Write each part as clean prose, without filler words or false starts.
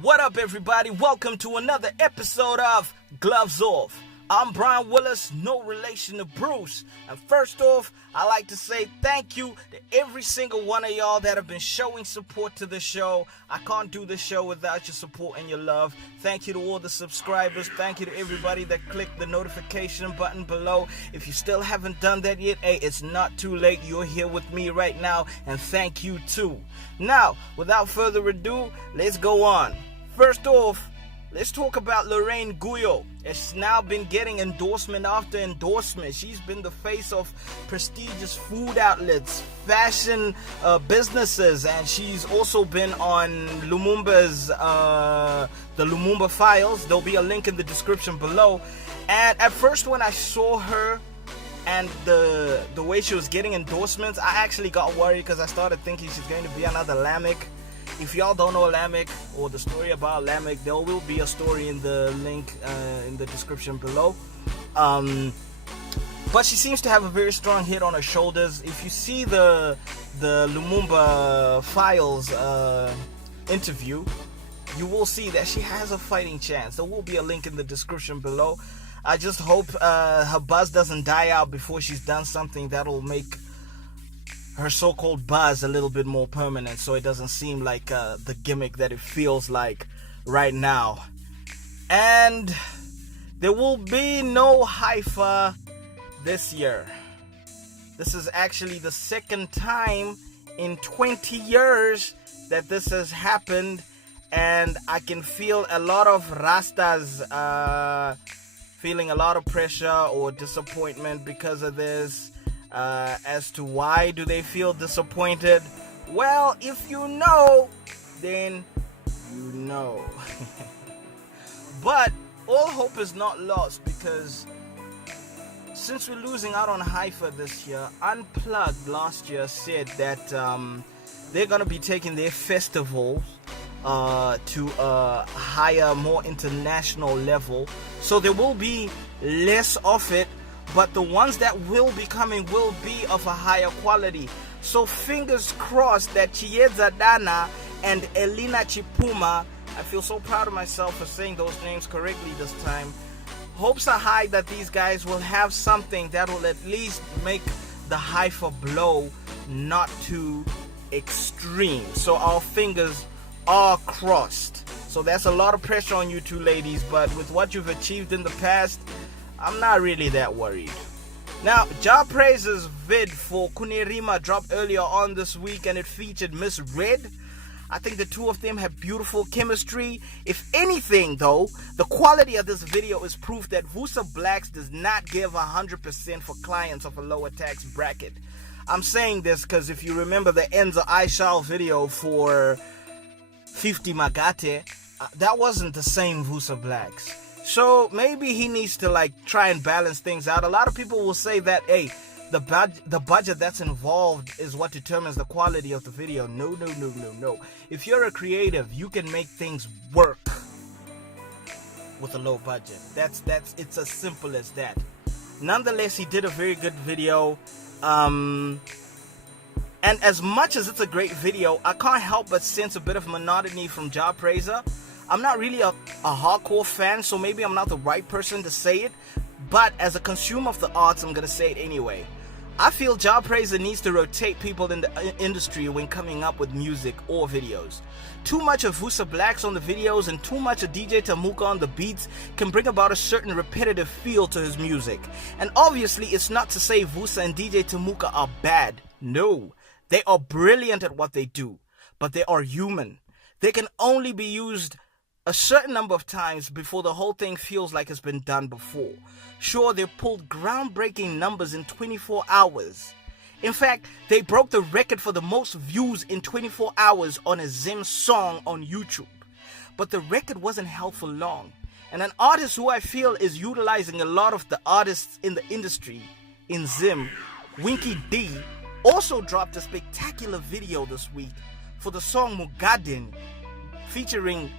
What up, everybody? Welcome to another episode of Gloves Off. I'm Brian Willis, no relation to Bruce. And first off, I like to say thank you to every single one of y'all that have been showing support to the show. I can't do the show without your support and your love. Thank you to all the subscribers. Thank you to everybody that clicked the notification button below. If you still haven't done that yet, hey, it's not too late. You're here with me right now, and thank you too. Now, without further ado, let's go on. First off, let's talk about Lorraine Guyo. She's now been getting endorsement after endorsement. She's been the face of prestigious food outlets, fashion businesses, and she's also been on Lumumba's the Lumumba Files. There'll be a link in the description below. And at first, when I saw her and the way she was getting endorsements, I actually got worried because I started thinking she's going to be another Lameck. If y'all don't know Lameck or the story about Lameck, there will be a story in the link in the description below. But she seems to have a very strong head on her shoulders. If you see the Lumumba Files interview, you will see that she has a fighting chance. There will be a link in the description below. I just hope her buzz doesn't die out before she's done something that'll make her so-called buzz a little bit more permanent, so it doesn't seem like the gimmick that it feels like right now. And there will be no Hifa this year. This is actually the second time in 20 years that this has happened, and I can feel a lot of Rastas feeling a lot of pressure or disappointment because of this. As to why do they feel disappointed? Well, if you know, then you know. But all hope is not lost, because since we're losing out on Hifa this year, Unplugged last year said that they're going to be taking their festival to a higher, more international level. So there will be less of it, but the ones that will be coming will be of a higher quality. So fingers crossed that Chieza Dana and Elina Chipuma, I feel so proud of myself for saying those names correctly this time. Hopes are high that these guys will have something that will at least make the Hifa blow not too extreme. So our fingers are crossed. So that's a lot of pressure on you two ladies, but with what you've achieved in the past, I'm not really that worried. Now, Jah Prayzah's vid for Kunerima dropped earlier on this week, and it featured Miss Red. I think the two of them have beautiful chemistry. If anything, though, the quality of this video is proof that Vusa Blacks does not give 100% for clients of a lower tax bracket. I'm saying this because if you remember the Enzo Ishall video for 50 Magate, that wasn't the same Vusa Blacks. So maybe he needs to try and balance things out. A lot of people will say that, hey, the budget that's involved is what determines the quality of the video. No. If you're a creative, you can make things work with a low budget. It's as simple as that. Nonetheless, he did a very good video. And as much as it's a great video, I can't help but sense a bit of monotony from Jah Prayzah. I'm not really a hardcore fan, so maybe I'm not the right person to say it, but as a consumer of the arts, I'm going to say it anyway. I feel Jah Prayzah needs to rotate people in the industry when coming up with music or videos. Too much of Vusa Blacks on the videos and too much of DJ Tamuka on the beats can bring about a certain repetitive feel to his music. And obviously, it's not to say Vusa and DJ Tamuka are bad. No, they are brilliant at what they do, but they are human. They can only be used a certain number of times before the whole thing feels like it's been done before. Sure, they pulled groundbreaking numbers in 24 hours. In fact, they broke the record for the most views in 24 hours on a Zim song on YouTube. But the record wasn't held for long. And an artist who I feel is utilizing a lot of the artists in the industry in Zim, Winky D, also dropped a spectacular video this week for the song Magate featuring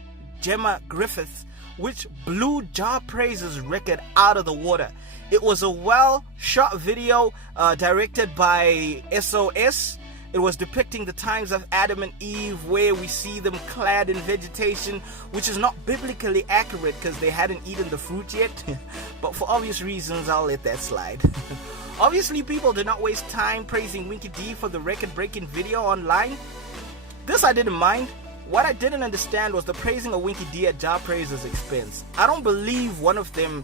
Gemma Griffiths, which blew Jah Prayzah's record out of the water. It was a well-shot video directed by SOS, It was depicting the times of Adam and Eve, where we see them clad in vegetation, which is not biblically accurate because they hadn't eaten the fruit yet. But for obvious reasons, I'll let that slide. Obviously, people did not waste time praising Winky D for the record-breaking video online. This I didn't mind. What I didn't understand was the praising of Winky D at Jah Prayzah's expense. I don't believe one of them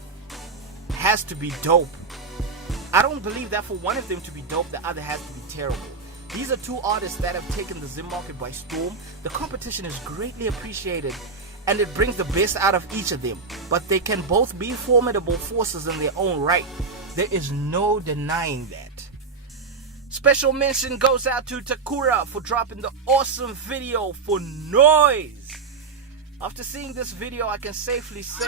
has to be dope. I don't believe that for one of them to be dope, the other has to be terrible. These are two artists that have taken the Zim market by storm. The competition is greatly appreciated and it brings the best out of each of them. But they can both be formidable forces in their own right. There is no denying that. Special mention goes out to Takura for dropping the awesome video for Noise. After seeing this video, I can safely say,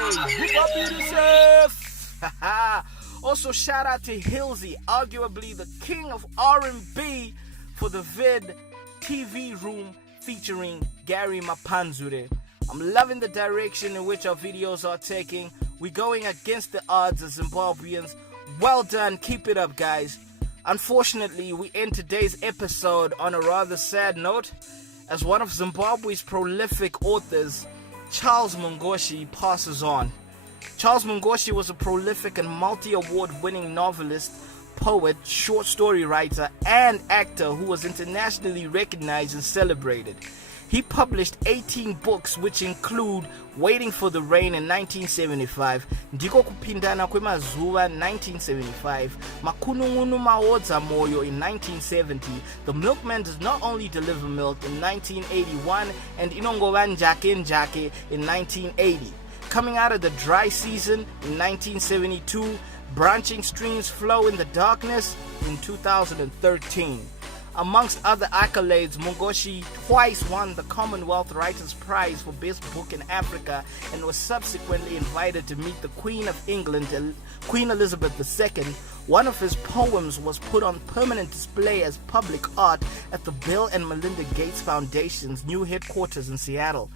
also shout out to Hillzy, arguably the king of R&B, for the vid TV Room featuring Gary Mapanzure. I'm loving the direction in which our videos are taking. We're going against the odds as Zimbabweans. Well done, keep it up, guys. Unfortunately, we end today's episode on a rather sad note, as one of Zimbabwe's prolific authors, Charles Mungoshi, passes on. Charles Mungoshi was a prolific and multi-award-winning novelist, poet, short story writer, and actor who was internationally recognized and celebrated. He published 18 books, which include Waiting for the Rain in 1975, Ndiko Kupindana Kwemazuva 1975, Makunungunu Maodza Moyo in 1970, The Milkman Does Not Only Deliver Milk in 1981, and Inongovan Njake Njake in 1980. Coming out of the dry season in 1972, Branching Streams Flow in the Darkness in 2013. Amongst other accolades, Mungoshi twice won the Commonwealth Writers' Prize for Best Book in Africa and was subsequently invited to meet the Queen of England, Queen Elizabeth II. One of his poems was put on permanent display as public art at the Bill and Melinda Gates Foundation's new headquarters in Seattle.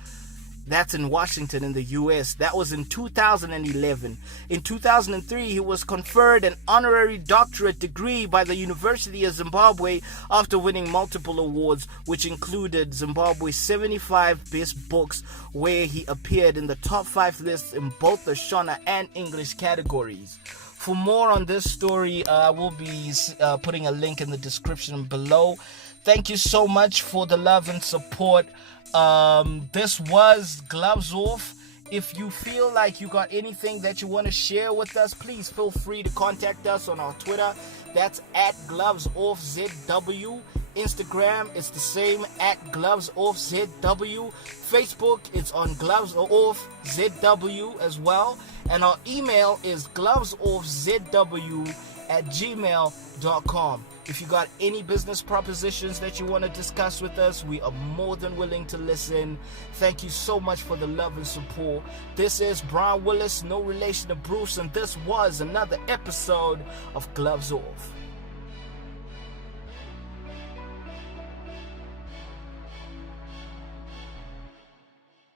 That's in Washington in the US. That was in 2011. In 2003, he was conferred an honorary doctorate degree by the University of Zimbabwe after winning multiple awards, which included Zimbabwe's 75 best books, where he appeared in the top 5 lists in both the Shona and English categories. For more on this story, I will be putting a link in the description below. Thank you so much for the love and support. This was Gloves Off. If you feel like you got anything that you want to share with us, please feel free to contact us on our Twitter. That's at GlovesOffZW. Instagram, it's the same, at GlovesOffZW. Facebook, it's on GlovesOffZW as well. And our email is GlovesOffZW@gmail.com. If you got any business propositions that you want to discuss with us, we are more than willing to listen. Thank you so much for the love and support. This is Brian Willis, no relation to Bruce, and this was another episode of Gloves Off.